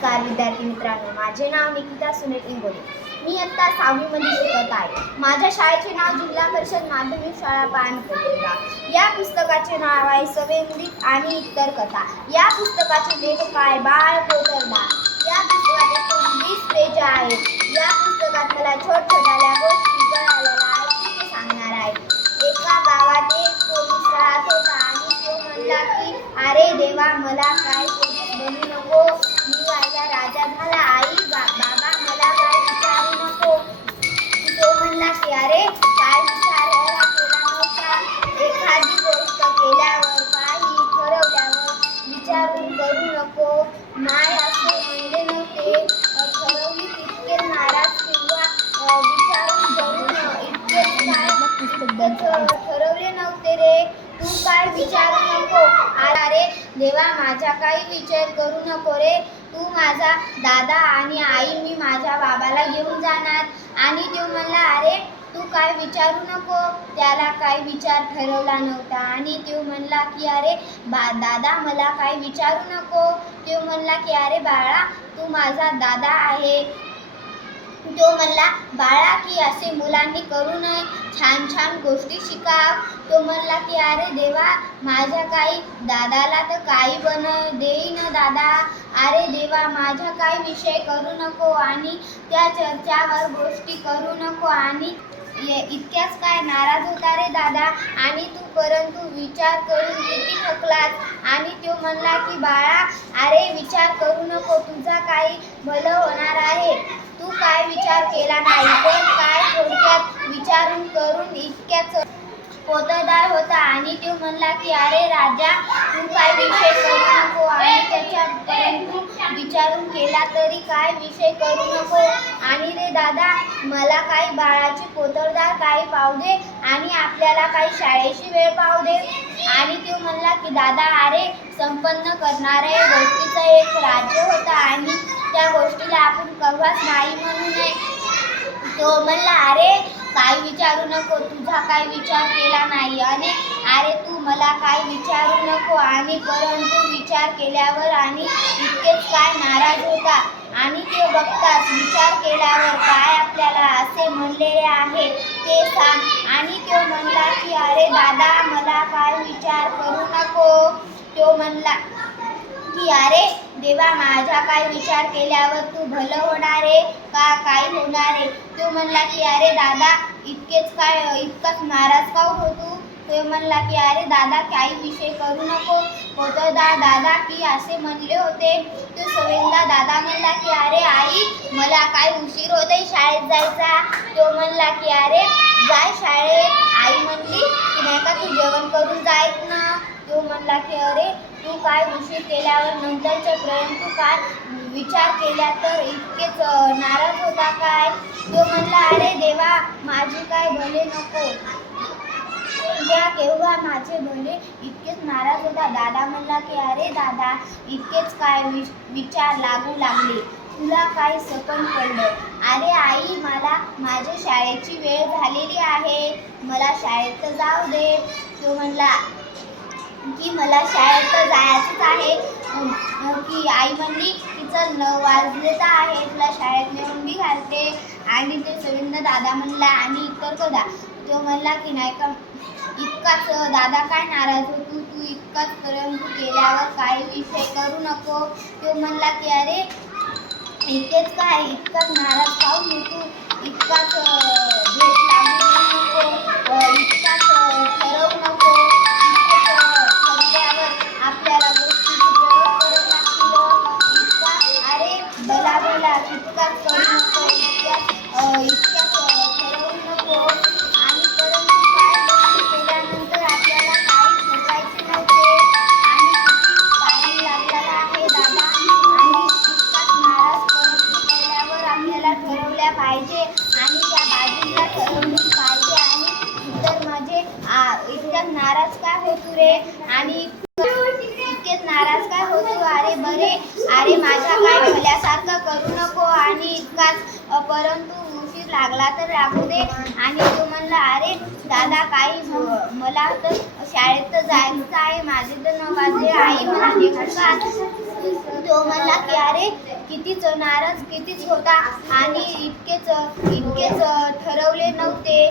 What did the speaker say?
नमस्कार विद्यार्थी मित्रांनो. माझे नाव निकिता सुनील इंगोले. मी इयत्ता सहावीमध्ये शिकत आहे. माझ्या शाळेचे नाव जिल्हा परिषद माध्यमिक शाळा पानपोतेगा या पुस्तकाचे नाव आहे संवेदनिक आणि इतर कथा. या पुस्तकाचे लेखक आहे बाळ पोतरदा या पुस्तकाचे वीस पेज आहेत. या पुस्तकात मला छोटे विचारून काय ठरवले नव्हते रे. तू काय विचारू नको. अरे देवा माझा काही विचार करू नको रे. तू माझा दादा आणि आई मी माझ्या बाबाला घेऊन जाणार. आणि तो म्हणला अरे तू काय विचारू नको. त्याला काय विचार ठरवला नव्हता. आणि तो म्हणला की अरे बा दादा मला काय विचारू नको. देव म्हणला की अरे बाळा तू माझा दादा आहे. तो म्हणला बाळा की असे मुलांनी करू नये. छान छान गोष्टी शिकाव. तो म्हणला की अरे देवा माझ्या काही दादाला तर काही बन देईन दादा. अरे देवा माझ्या काही विषय करू नको आणि त्या चर्चावर गोष्टी करू नको आणि ये- इतक्याच काय नाराज होता रे दादा. आणि तू परंतु विचार करून किती थकलास. आणि तो म्हणला की बाळा अरे विचार करू नको. तुझा काही भलं होणार विचार केला नाही. ते काय थोडक्यात विचारून करून इतक्याच पोतदार होता आणि तो म्हणला की अरे राजा तू काय विषय करू नको. आणि त्याच्यापर्यंत विचारून केला तरी काय विषय करू नको? आणि रे दादा मला काही बाळाची पोतरदार काही पाहू दे आणि आपल्याला काही शाळेची वेळ पाहू दे. आणि तो म्हणला की दादा अरे संपन्न करणारे गोष्टीचा एक राज्य होता आणि त्या गोष्टीला आपण केव्हाच नाही म्हणू नये. तो म्हणला अरे काय विचारू नको तुझा काय विचार केला नाही. आणि अरे तू मला काय विचारू नको. आणि परंतु विचार केल्यावर आणि इतकेच काय नाराज होता. आणि ते बघताच विचार केल्यावर काय आपल्याला असे म्हणलेले आहे ते सांग. आणि तो म्हणला की अरे दादा मला काय विचार करू नको. तो म्हणला की अरे देवा माझा काय विचार केल्यावर तू भलं होणार आहे का? काय होणार आहे? तो म्हणला की अरे दादा इतकेच काय इतकाच नाराज का होतो तो? म्हणला की अरे दादा काही विषय करू नको. होतं दा दादा की असे म्हणले होते. तो सवेंदा दादा म्हणला की अरे आई मला काय उशीर होते शाळेत जायचा. तो म्हणला की अरे जाय शाळेत. आई म्हणली की नाही का तू जेवण करून जायत ना. तो म्हणला की अरे तू काय उशीर केल्यावर नंतरच्या पर्यंत काय विचार केला तर इतकेच नाराज होता काय? तो म्हणला अरे देवा माझे काय भले नको. या केव्हा माझे भले? इतकेच नाराज होता. दादा म्हणला की अरे दादा इतकेच काय विचार लागू लागले. तुला काय सपन पडलं. अरे आई मला माझ्या शाळेची वेळ झालेली आहे. मला शाळेत जाऊ दे. तो म्हणला की मला शाळेत तर जायचंच आहे. की आई म्हणली की चल नऊ वाजले तर आहे. तुला शाळेत नेऊन बी घालते. आणि ते सविंद दादा म्हणला आणि इतर कदा तो म्हणला की नाही का इतकाच दादा काय नाराज होतो? तू इतकाच पर्यंत केल्यावर काही विषय करू नको. तो म्हणला की अरे इतकेच काय? इतकाच नाराज काहून तू इतकाच भेट लागू नको. इतक्यात नाराज काय होतो रे? आणि इतकेच नाराज काय होतो? अरे बरे. अरे माझ्या काय भल्यासारखं करू नको. आणि इतकाच परंतु उशीर लागला तर लागू दे. आणि तो म्हणला अरे दादा काही मला तर शाळेत तर जायचं आहे. माझे तर न वाजले. आई मला तो म्हणला की अरे कितीच नाराज कितीच होता. आणि इतकेच इतकेच ठरवले नव्हते.